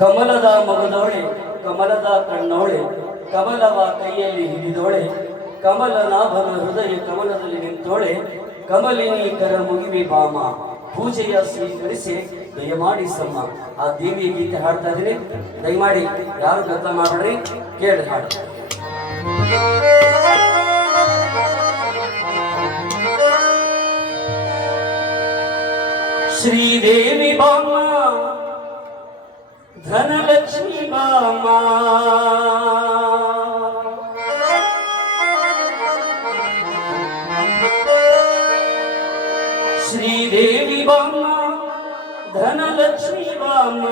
ಕಮಲದ ಮಗದೋಳೆ ಕಮಲದ ಕಣ್ಣೋಳೆ, ಕಮಲವ ಕೈಯಲ್ಲಿ ಹಿಡಿದೋಳೆ, ಕಮಲ ನಾಭದ ಹೃದಯ ಕಮಲದಲ್ಲಿ ನಿಂತೋಳೆ ಕಮಲಿನಿ ಕರ ಮುಗಿವಿ ಬಾಮ ಪೂಜೆಯ ಸ್ವೀಕರಿಸಿ ದಯಮಾಡಿ ಸಮ್ಮ. ಆ ದೇವಿಯ ಗೀತೆ ಹಾಡ್ತಾ ಇದೀನಿ ದಯಮಾಡಿ ಯಾರು ಗದ್ದ ಮಾಡ್ರಿ ಕೇಳಿ ಹಾಡು. ಶ್ರೀದೇವಿ ಬಾಮ ಧನಲಕ್ಷ್ಮಿ ಬಾಮ ಶ್ರೀದೇವಿ ಬಾಮ ಧನಲಕ್ಷ್ಮಿ ಬಾಮ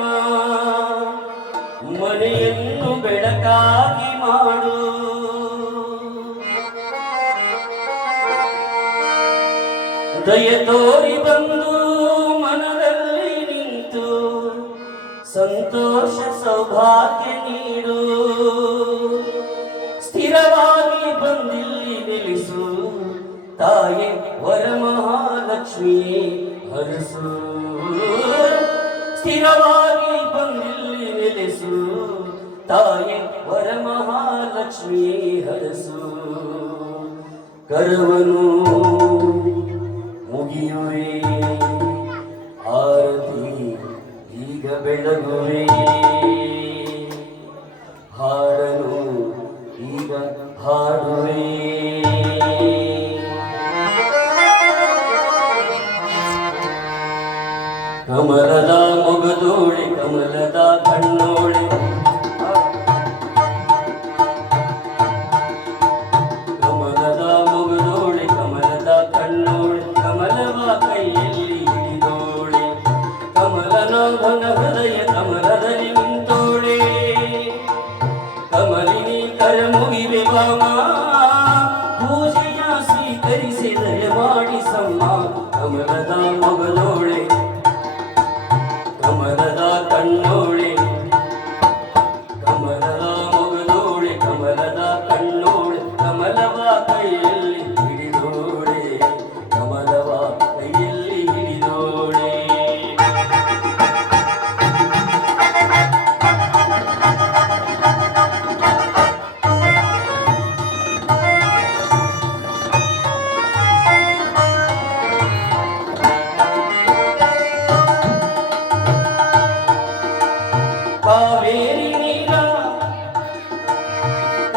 ಮನೆಯನ್ನು ಬೆಳಕಾಗಿ ಮಾಡು ದಯ ತೋರಿ ಬಂದು ಸೌಭಾಗ್ಯ ನೀಡು. ಸ್ಥಿರವಾಗಿ ಬಂದಿಲ್ಲಿ ನಿಲ್ಲಿಸು ತಾಯಿ ವರಮಹಾಲಕ್ಷ್ಮಿ ಹರಸು. ಸ್ಥಿರವಾಗಿ ಬಂದಿಲ್ಲಿ ನಿಲ್ಲಿಸು ತಾಯಿ ವರಮಹಾಲಕ್ಷ್ಮಿ ಹರಸು. ಕರವನು ಮುಗಿಯುವೆ. ಆರತಿ ಈಗ ಬೆಳಗುವೆ. ಮೊಗದೋಳೆ ಕಮಲದ ಕಣ್ಣೋಳೆ ಕಮಲದ ಮುಗುದೋಳೆ ಕಮಲದ ಕಣ್ಣೋಳೆ ಕಮಲವ ಕೈಯಲ್ಲಿ ಹಿಡಿದೋಳೆ ಕಮಲನಾಭನ ಹೃದಯ ಕಮಲದಲ್ಲಿ ನಿಂತೋಳೆ ಕಮಲಿನಿ ಕರ ಮುಗಿವೆ ಬಾಮ ಪೂಜೆಯ ಸ್ವೀಕರಿಸಿ ದಯ ಮಾಡಿ ಸಮ್ಮ ಕಮಲದ ಮೊಗದೋಳೆ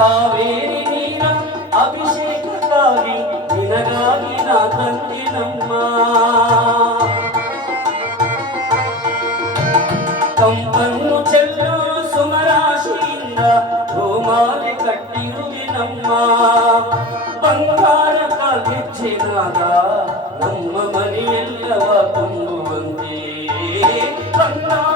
ಕಾವೇರಿ ನೀರ ಅಭಿಷೇಕಕ್ಕಾಗಿ ನಿನಗಾಗಿ ನಾ ತಂದೆ ನಮ್ಮ ಕಂಪನ್ನು ಚೆಲ್ಲೋ ಸುಮರಾಶಿಯಿಂದ ರೋಮಾಲೆ ಕಟ್ಟಿರುವೆ ನಮ್ಮ ಬಂಗಾರ ಕಾಗೆಜ್ಜೆನಾದ ನಮ್ಮ ಮನೆಯೆಲ್ಲವ ತುಂಬುವಂತೆ ಬಂಗಾರ ಬಂಗಾರ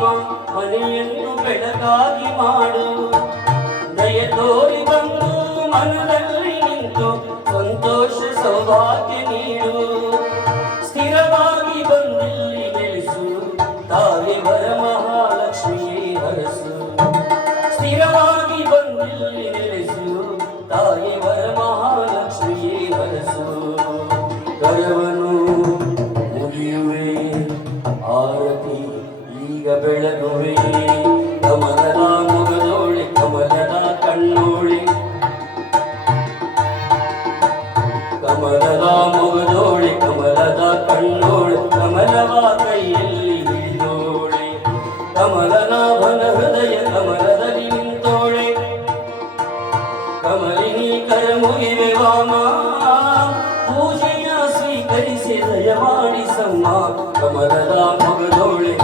ಬಾಮ ಮನೆಯನ್ನು ಬೆಳಗಾಗಿ ಮಾಡು. ದಯ ತೋರಿ ಬಂದು ಮನದಲ್ಲಿ ನಿಂತು ಸಂತೋಷ ಸೌಭಾಗ್ಯ ನೀಡು. ಸ್ಥಿರವಾಗಿ ಬಂದಿಲ್ಲಿ ನೆಲೆಸು, ತಾವೇ ಬೆಳಗುವೆ ಕಮಲದ ಮುಗದೋಳೆ ಕಮಲದ ಕಣ್ಣೋಳೆ ಕಮಲದ ಮುಗ ಕಣ್ಣೋಳೆ ಕಮಲವ ಕೈಯಲ್ಲಿ ಹಿಡಿದೋಳೆ ಕಮಲನಾಭನ ಹೃದಯ ಕಮಲದಲ್ಲಿ ನಿಂತೋಳೆ ಕಮಲಿನಿ ಕರ ಮುಗಿವೆ ವಾಮ ಪೂಜೆಯ ಸ್ವೀಕರಿಸಿ ದಯ ಮಾಡಿಸಮ್ಮ ಕಮಲದ ಮಗದೋಳೆ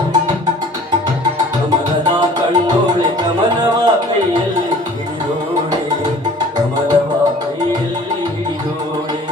ধরে